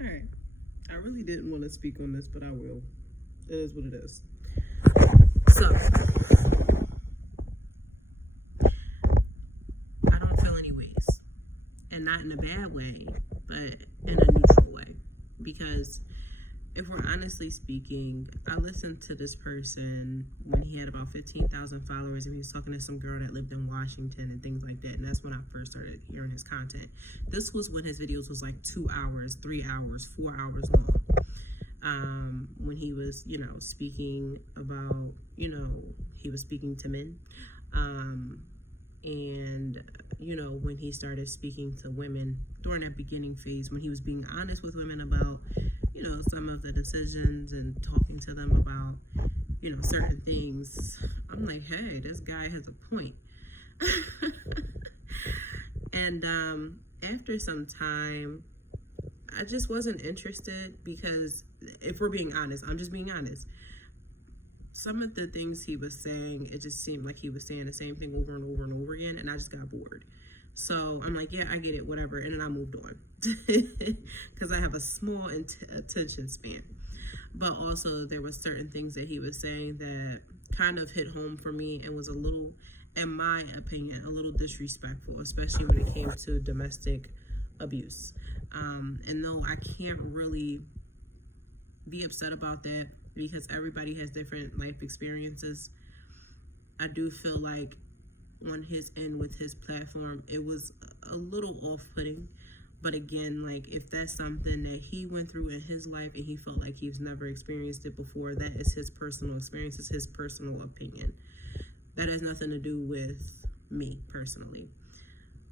All right. I really didn't want to speak on this, but I will. It is what it is. So, I don't feel any ways. And not in a bad way, but in a neutral way. Because if we're honestly speaking, I listened to this person when he had about 15,000 followers and he was talking to some girl that lived in Washington and things like that. And that's when I first started hearing his content. This was when his videos was like 2 hours, 3 hours, 4 hours long. When he was, speaking about, he was speaking to men. And, when he started speaking to women during that beginning phase, when he was being honest with women about, some of the decisions and talking to them about, certain things, I'm like, hey, this guy has a point. And after some time, I just wasn't interested because, if we're being honest, I'm just being honest. Some of the things he was saying, it just seemed like he was saying the same thing over and over and over again, and I just got bored. So I'm like, yeah, I get it, whatever, and then I moved on because I have a small attention span. But also, there were certain things that he was saying that kind of hit home for me and was a little, in my opinion, a little disrespectful, especially when it came to domestic abuse. And though I can't really be upset about that because everybody has different life experiences, I do feel like on his end with his platform, it was a little off-putting. But again, like, if that's something that he went through in his life and he felt like he's never experienced it before, that is his personal experience, it's his personal opinion. That has nothing to do with me personally.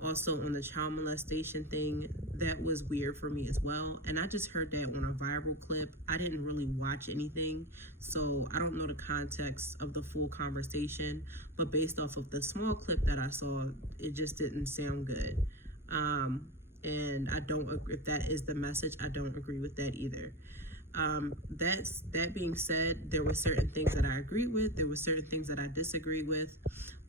Also, on the child molestation thing, that was weird for me as well. And I just heard that on a viral clip. I didn't really watch anything, so I don't know the context of the full conversation. But based off of the small clip that I saw, it just didn't sound good. And I don't agree, if that is the message, I don't agree with that either. That being said, there were certain things that I agreed with. There were certain things that I disagreed with.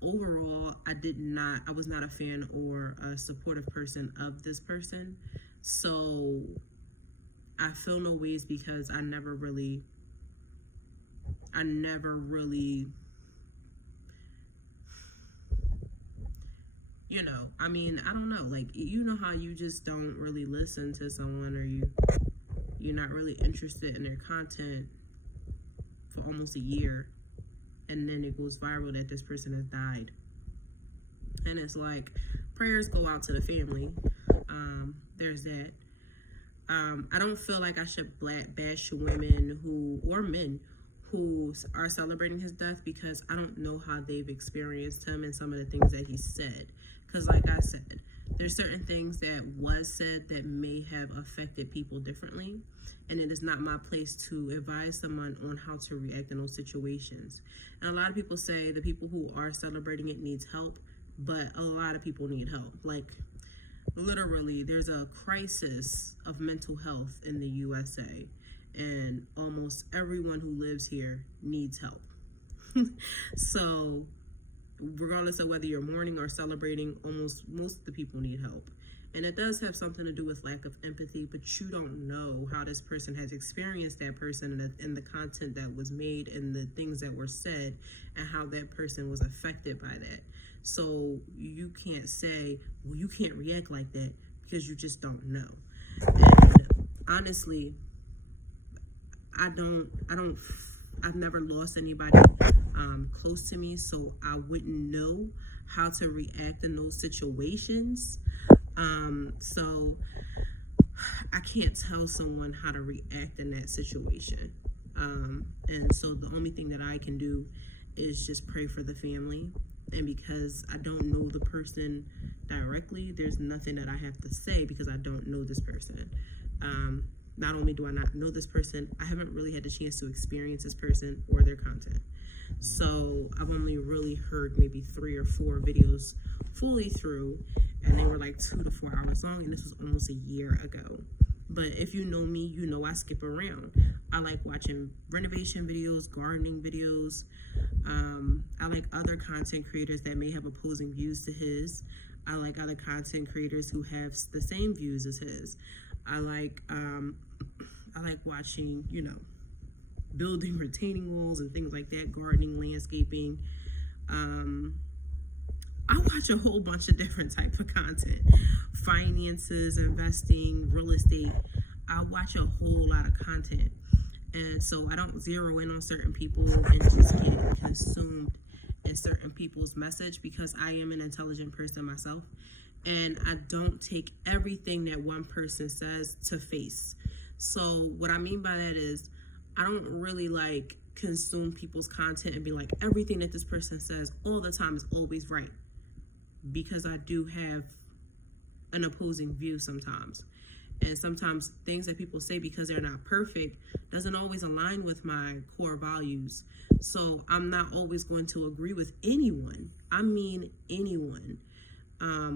Overall, I was not a fan or a supportive person of this person. So I feel no ways because I never really, I don't know, like, how you just don't really listen to someone, or you're not really interested in their content for almost a year, and then it goes viral that this person has died. And it's like, prayers go out to the family. There's that. I don't feel like I should bash women or men who are celebrating his death because I don't know how they've experienced him and some of the things that he said. Because like I said, there's certain things that was said that may have affected people differently, and it is not my place to advise someone on how to react in those situations. And a lot of people say the people who are celebrating it needs help, but a lot of people need help. Like, literally, there's a crisis of mental health in the USA, and almost everyone who lives here needs help. So regardless of whether you're mourning or celebrating, most of the people need help. And it does have something to do with lack of empathy, but you don't know how this person has experienced that person and the content that was made and the things that were said and how that person was affected by that. So you can't say, well, you can't react like that because you just don't know. And honestly, I've never lost anybody close to me, so I wouldn't know how to react in those situations. So I can't tell someone how to react in that situation. And so the only thing that I can do is just pray for the family. And because I don't know the person directly, there's nothing that I have to say because I don't know this person. Not only do I not know this person, I haven't really had the chance to experience this person or their content. So I've only really heard maybe 3 or 4 videos fully through, and they were like 2 to 4 hours long, and this was almost a year ago. But if you know me, you know I skip around. I like watching renovation videos, gardening videos. I like other content creators that may have opposing views to his. I like other content creators who have the same views as his. I like I like watching, building retaining walls and things like that, gardening, landscaping. I watch a whole bunch of different type of content. Finances, investing, real estate. I watch a whole lot of content. And so I don't zero in on certain people and just get consumed in certain people's message, because I am an intelligent person myself. And I don't take everything that one person says to face. So what I mean by that is, I don't really like consume people's content and be like, everything that this person says all the time is always right, because I do have an opposing view sometimes. And sometimes things that people say, because they're not perfect, doesn't always align with my core values. So I'm not always going to agree with anyone. I mean anyone,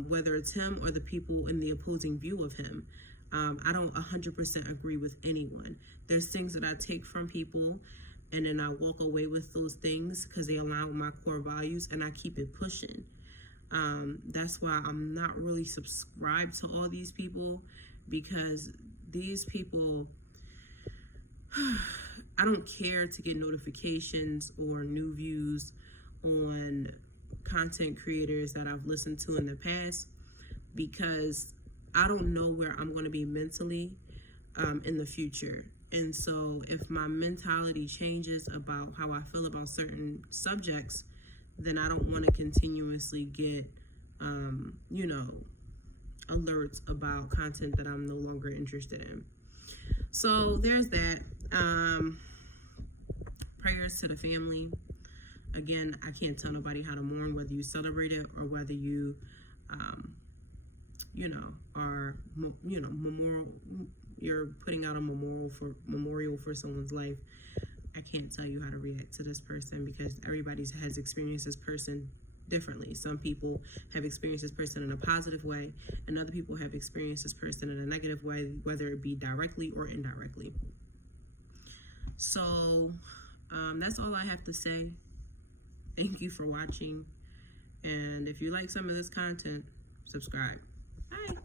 whether it's him or the people in the opposing view of him. I don't 100% agree with anyone. There's things that I take from people, and then I walk away with those things because they align with my core values, and I keep it pushing. That's why I'm not really subscribed to all these people, because these people, I don't care to get notifications or new views on content creators that I've listened to in the past, because I don't know where I'm going to be mentally in the future. And so if my mentality changes about how I feel about certain subjects, then I don't want to continuously get, alerts about content that I'm no longer interested in. So there's that. Prayers to the family. Again, I can't tell nobody how to mourn, whether you celebrate it or whether you, are, memorial. You're putting out a memorial for someone's life. I can't tell you how to react to this person, because everybody has experienced this person differently. Some people have experienced this person in a positive way, and other people have experienced this person in a negative way, whether it be directly or indirectly. So that's all I have to say. Thank you for watching, and if you like some of this content, subscribe. Bye.